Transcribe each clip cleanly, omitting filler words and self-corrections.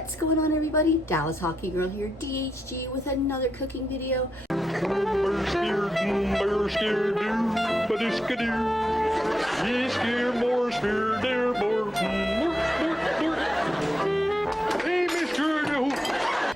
What's going on, everybody? Dallas Hockey Girl here, DHG, with another cooking video.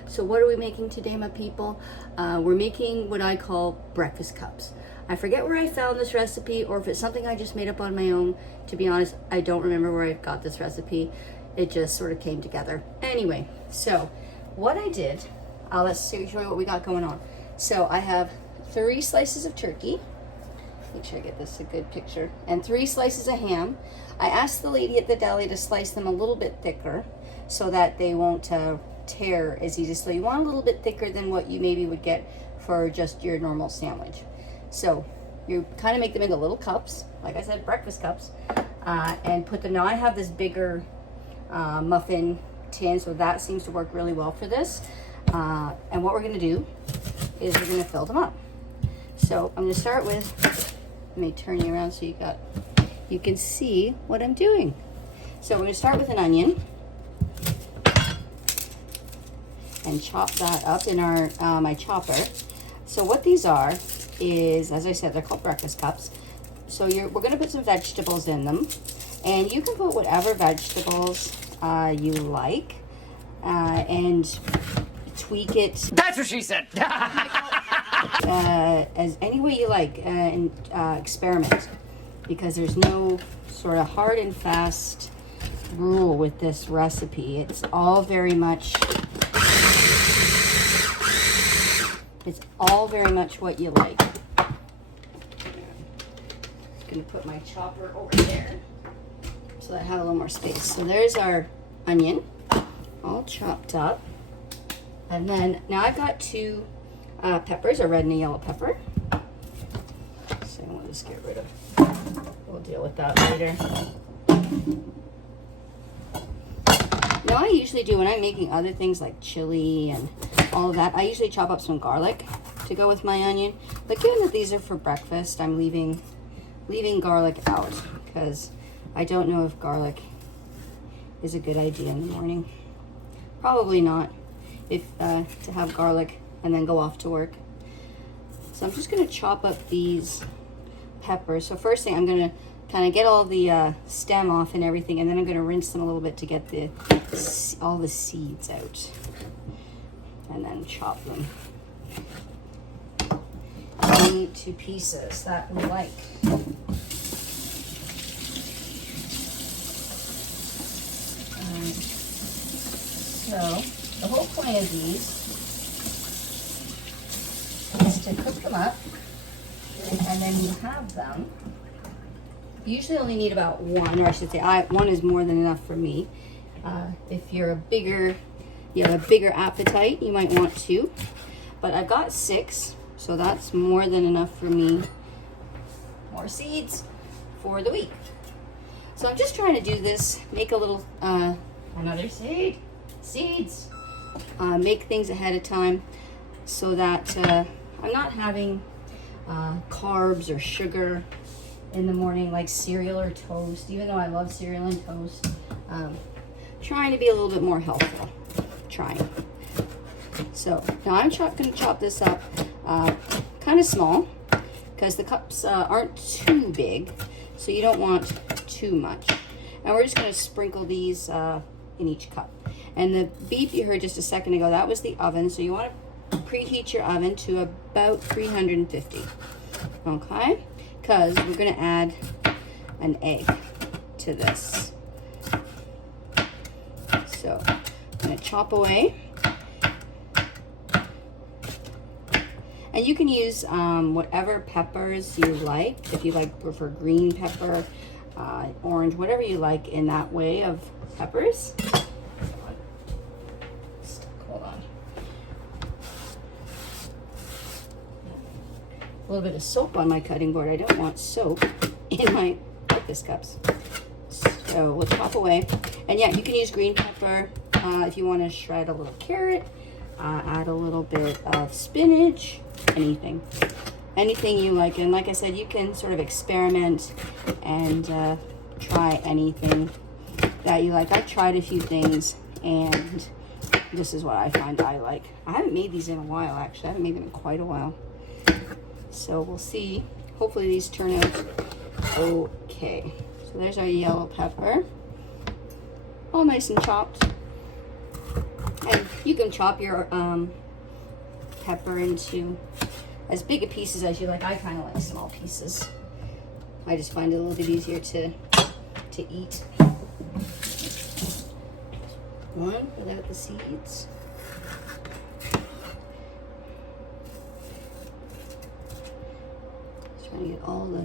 So what are we making today, my people? We're making what I call breakfast cups. I forget where I found this recipe or if it's something I just made up on my own. To be honest, I don't remember where I got this recipe. It just sort of came together. Anyway, so what I did, let's show you what we got going on. So I have 3 slices of turkey. Make sure I get this a good picture. And 3 slices of ham. I asked the lady at the deli to slice them a little bit thicker so that they won't tear as easy. So you want a little bit thicker than what you maybe would get for just your normal sandwich. So you kind of make them into little cups, like I said, breakfast cups, and put them. Now I have this bigger muffin tin, so that seems to work really well for this. And what we're going to do is we're going to fill them up. So I'm going to start with, let me turn you around so you can see what I'm doing. So we're going to start with an onion and chop that up in our my chopper. So what these are is, as I said, they're called breakfast cups. So we're going to put some vegetables in them, and you can put whatever vegetables you like and tweak it. That's what she said. As any way you like, and experiment, because there's no sort of hard and fast rule with this recipe. It's all very much what you like. I'm gonna put my chopper over there so that I have a little more space. So there's our onion all chopped up. And then now I've got 2 peppers, a red and a yellow pepper. So we'll just get rid of, we'll deal with that later. Now I usually do, when I'm making other things like chili and all of that, I usually chop up some garlic to go with my onion. But given that these are for breakfast, I'm leaving garlic out because I don't know if garlic is a good idea in the morning. Probably not, if to have garlic and then go off to work. So I'm just going to chop up these peppers. So first thing, I'm going to kind of get all the stem off and everything, and then I'm going to rinse them a little bit to get all the seeds out, and then chop them into pieces that we like. So the whole point of these is to cook them up, and then you have them. You usually only need about 1, or I should say, 1 is more than enough for me. If you have a bigger appetite, you might want 2. But I've got 6, so that's more than enough for me. More seeds for the week. So I'm just trying to do this, make a little, another seeds. Make things ahead of time so that I'm not having carbs or sugar in the morning, like cereal or toast, even though I love cereal and toast. Trying to be a little bit more healthful. Trying. So now I'm going to chop this up kind of small, because the cups aren't too big, so you don't want too much. And we're just going to sprinkle these in each cup. And the beef you heard just a second ago, that was the oven, so you want to preheat your oven to about 350. Okay? Because we're going to add an egg to this. So I'm going to chop away. And you can use whatever peppers you like. If you prefer green pepper, orange, whatever you like in that way of peppers. Hold on. A little bit of soap on my cutting board. I don't want soap in my breakfast cups. So we'll chop away. And yeah, you can use green pepper. If you want to shred a little carrot, add a little bit of spinach, anything you like. And like I said, you can sort of experiment and try anything that you like. I've tried a few things and this is what I find I like. I haven't made these in a while, actually. I haven't made them in quite a while. So we'll see. Hopefully these turn out okay. So there's our yellow pepper. All nice and chopped. And you can chop your pepper into as big a pieces as you like. I kind of like small pieces. I just find it a little bit easier to eat. One without the seeds. Just trying to get all the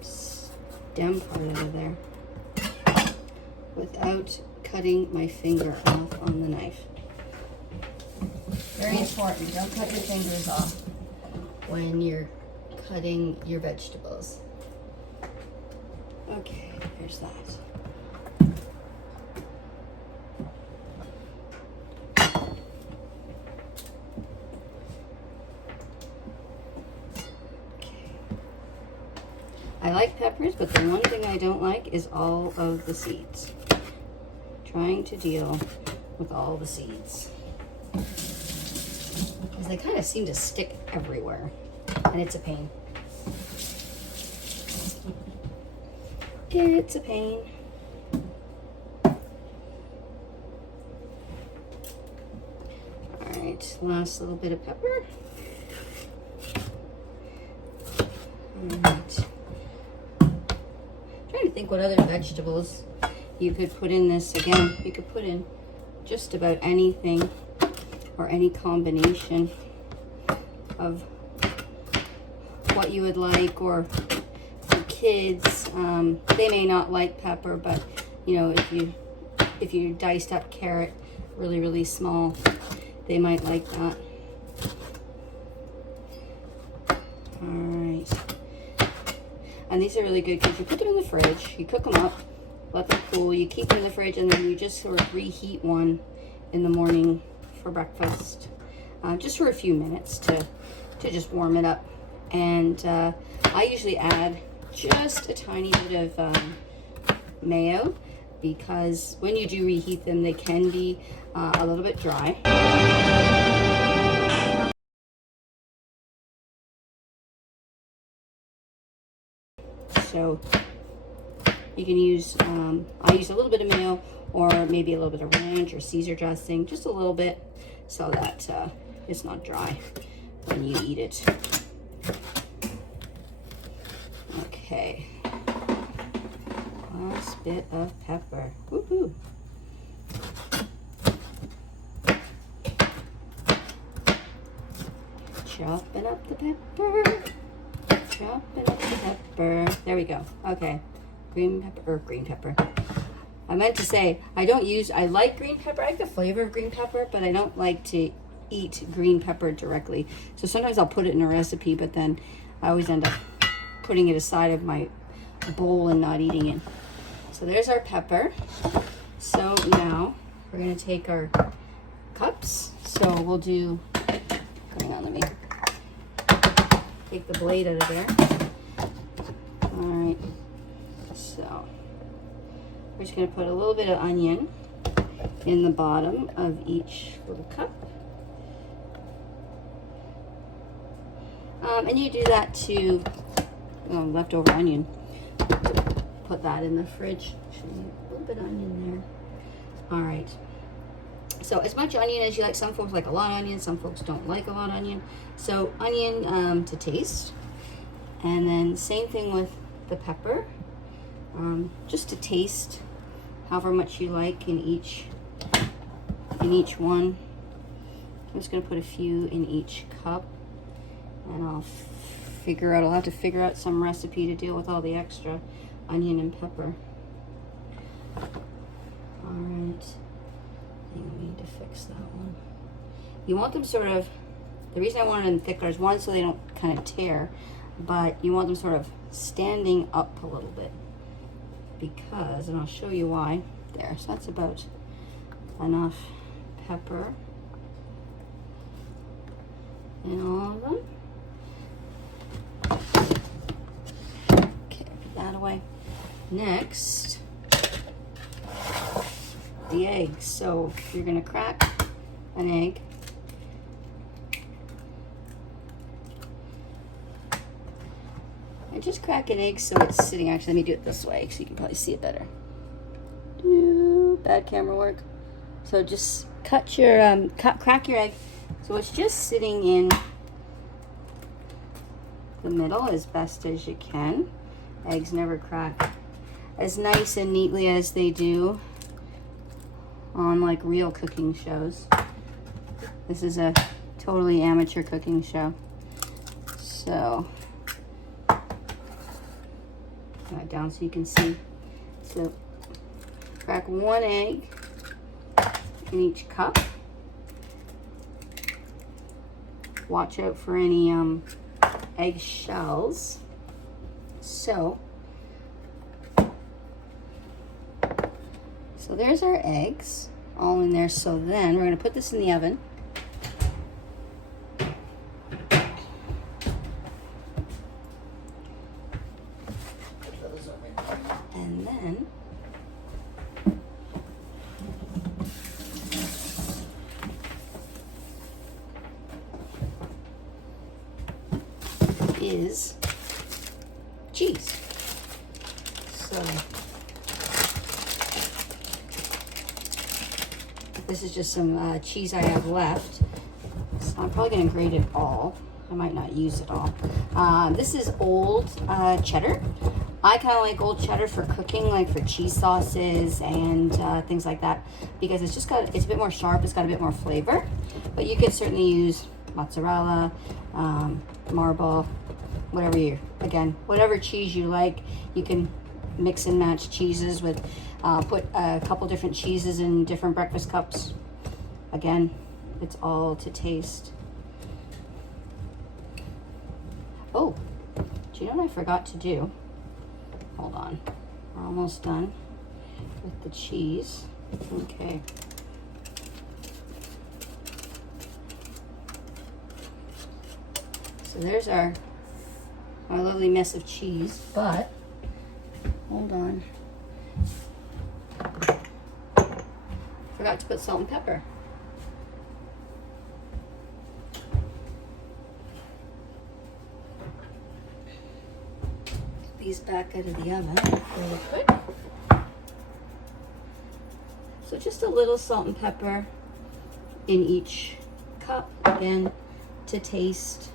stem part out of there without cutting my finger off on the knife. Very important, don't cut your fingers off when you're cutting your vegetables. Okay, there's that. I like peppers, but the one thing I don't like is all of the seeds. Trying to deal with all the seeds. Because they kind of seem to stick everywhere, and it's a pain. It's a pain. All right, last little bit of pepper. All right. Trying to think what other vegetables you could put in this. Again, you could put in just about anything or any combination of what you would like, or for kids, they may not like pepper, but you know, if you diced up carrot really small, they might like that. All right. And these are really good because you put them in the fridge, you cook them up, let them cool, you keep them in the fridge, and then you just sort of reheat one in the morning for breakfast, just for a few minutes to just warm it up. And I usually add just a tiny bit of mayo, because when you do reheat them, they can be a little bit dry. So you can use, I use a little bit of mayo, or maybe a little bit of ranch or Caesar dressing, just a little bit, so that it's not dry when you eat it. Okay, last bit of pepper. Woohoo! Chopping up the pepper. Chopping up the pepper. There we go. Okay. Green pepper. I meant to say, I like green pepper. I like the flavor of green pepper, but I don't like to eat green pepper directly. So sometimes I'll put it in a recipe, but then I always end up putting it aside of my bowl and not eating it. So there's our pepper. So now we're going to take our cups. So we'll do, hang on, let me take the blade out of there. All right, so we're just going to put a little bit of onion in the bottom of each little cup. And you do that to leftover onion. Put that in the fridge. Actually, a little bit of onion there. All right. So as much onion as you like. Some folks like a lot of onion. Some folks don't like a lot of onion. So onion to taste. And then same thing with the pepper. Just to taste however much you like in each one. I'm just going to put a few in each cup. And I'll have to figure out some recipe to deal with all the extra onion and pepper. All right. I think we need to fix that one. You want them sort of, the reason I want them thicker is one, so they don't kind of tear, but you want them sort of standing up a little bit, because, and I'll show you why. There, so that's about enough pepper in all of them. Okay, put that away. Next, the eggs. So you're gonna crack an egg. And just crack an egg so it's sitting, actually let me do it this way so you can probably see it better. Bad camera work. So just cut your, crack your egg so it's just sitting in the middle as best as you can. Eggs never crack as nice and neatly as they do on like real cooking shows. This is a totally amateur cooking show. So, down so you can see. So, crack one egg in each cup. Watch out for any egg shells. So there's our eggs all in there. So then we're going to put this in the oven. And then is cheese. So this is just some cheese I have left. So I'm probably going to grate it all. I might not use it all. This is old cheddar. I kind of like old cheddar for cooking, like for cheese sauces and things like that, because it's a bit more sharp. It's got a bit more flavor. But you could certainly use mozzarella, marble, whatever cheese you like. You can mix and match cheeses with, put a couple different cheeses in different breakfast cups. Again, it's all to taste. Oh, do you know what I forgot to do? Hold on, we're almost done with the cheese. Okay. So there's our lovely mess of cheese, but hold on. Forgot to put salt and pepper. These back out of the oven really quick. So just a little salt and pepper in each cup, again, to taste.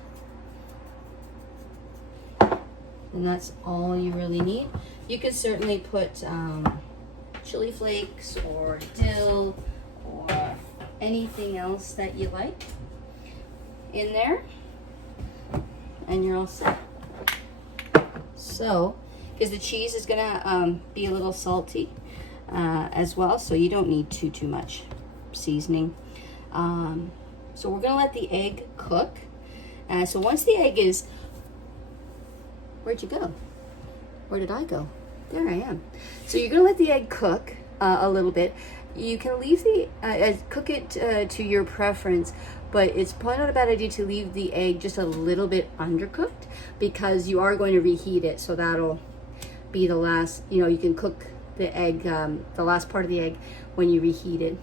And that's all you really need. You could certainly put chili flakes or dill or anything else that you like in there, and you're all set. So, because the cheese is gonna be a little salty as well, so you don't need too much seasoning. So we're gonna let the egg cook. So once the egg is, where'd you go? Where did I go? There I am. So you're gonna let the egg cook a little bit. You can leave the cook it to your preference, but it's probably not a bad idea to leave the egg just a little bit undercooked, because you are going to reheat it. So that'll be the last, you can cook the egg, the last part of the egg when you reheat it.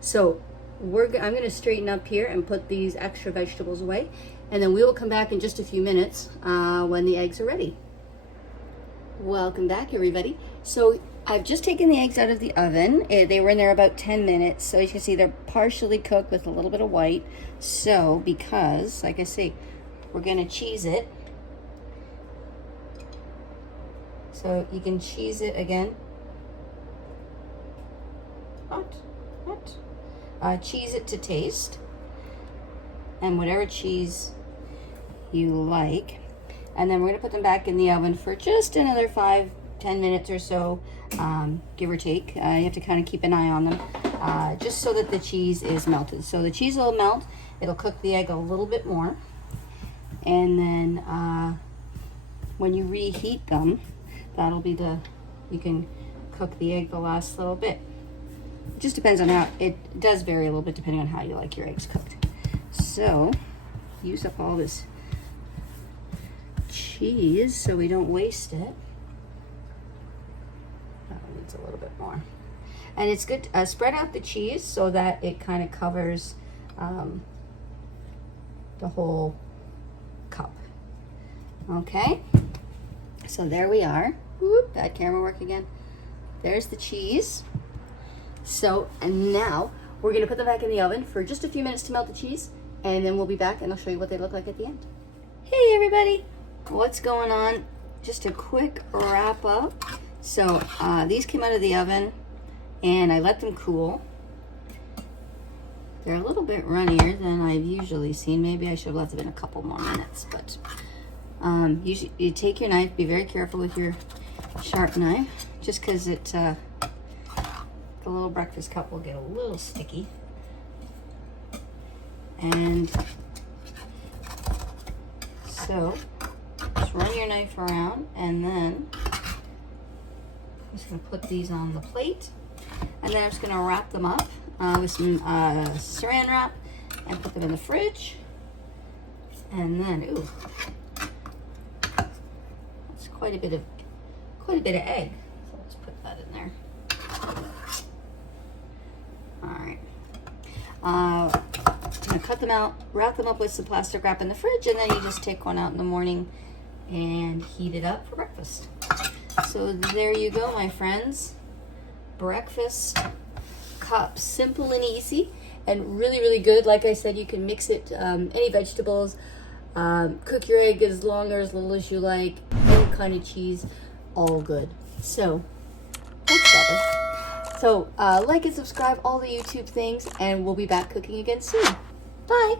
So I'm going to straighten up here and put these extra vegetables away, and then we will come back in just a few minutes when the eggs are ready. Welcome back, everybody. So I've just taken the eggs out of the oven. They were in there about 10 minutes. So as you can see, they're partially cooked with a little bit of white. So because, like I say, we're going to cheese it. So you can cheese it again. Cheese it to taste. And whatever cheese you like. And then we're going to put them back in the oven for just another 5-10 minutes or so, give or take. You have to kind of keep an eye on them, just so that the cheese is melted. So the cheese will melt. It'll cook the egg a little bit more. And then when you reheat them, that'll be you can cook the egg the last little bit. It just depends on how, it does vary a little bit depending on how you like your eggs cooked. So use up all this cheese so we don't waste it. That needs a little bit more. And it's good, spread out the cheese so that it kind of covers the whole cup. Okay, so there we are. Whoop, bad camera work again. There's the cheese. So, and now we're gonna put them back in the oven for just a few minutes to melt the cheese, and then we'll be back and I'll show you what they look like at the end. Hey everybody, what's going on? Just a quick wrap up. So these came out of the oven and I let them cool. They're a little bit runnier than I've usually seen. Maybe I should have left them in a couple more minutes, but you take your knife, be very careful with your sharp knife, just because the little breakfast cup will get a little sticky. And so just run your knife around, and then I'm just going to put these on the plate, and then I'm just going to wrap them up with some saran wrap and put them in the fridge. And then, ooh, that's quite a bit of egg. So let's put that in there. All right. I'm gonna cut them out, wrap them up with some plastic wrap in the fridge, and then you just take one out in the morning and heat it up for breakfast. So there you go, my friends. Breakfast cup, simple and easy, and really, really good. Like I said, you can mix it, any vegetables, cook your egg as long or as little as you like, any kind of cheese, all good. So that's better. So like and subscribe, all the YouTube things, and we'll be back cooking again soon. Bye.